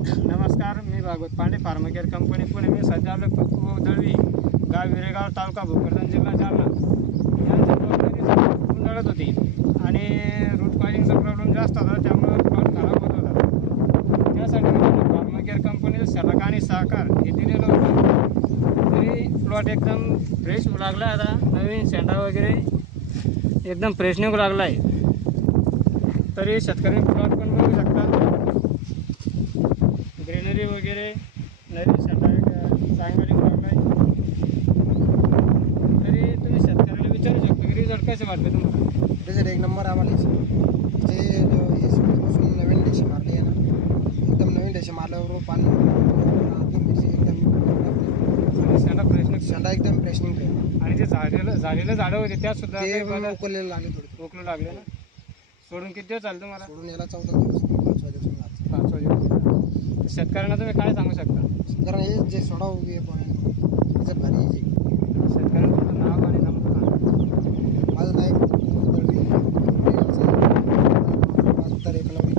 नमस्कार मी Bhagwat Pande Pharmcare company Pune. मी सध्या आलो पक्कू दळवी गाव विरेगाव तालुका भोकरदन जिल्हा जालना. यांची प्रॉब्लेम गुंडाळत होती आणि रूट कॉलिंगचा प्रॉब्लेम जास्त होता त्यामुळं प्लॉट खराब होत होता. त्यासाठी मी त्यांना फार्माकेअर कंपनीचं सलग आणि सहकार हे दिलेलं होतं. तरी प्लॉट एकदम फ्रेश लागला आता. नवीन शेंडा वगैरे एकदम फ्रेश निघू लागला आहे तरी शेतकऱ्यांनी प्लॉट पण बघू शकता वगैरे. नवीन शेंडा चांगला लागला आहे. तरी तुम्ही शेतकऱ्याला विचारू शकता की रिझल्ट कसे वाटले तुम्हाला? रिझल्ट एक नंबर आम्हाला जे नवीन डेशे मारले आहे ना एकदम नवीन डेशे मारल्यावर पाणी एकदम शेंडा एकदम फ्रेशनिंग आणि जे झालेलं झालेलं झाडं होते त्यात सुद्धा उकळलेलं लागले थोडे. रोखलं लागले ना? सोडून किती दिवस झाले तुम्हाला? सोडून याला चौथा दिवस. शेतकऱ्यांना तुम्ही काय सांगू शकता? शेतकऱ्यांना हे जे सोडा उभी आहे. त्याचं भारी जे. शेतकऱ्यांना नाव आणि नंबर माझं तर एकला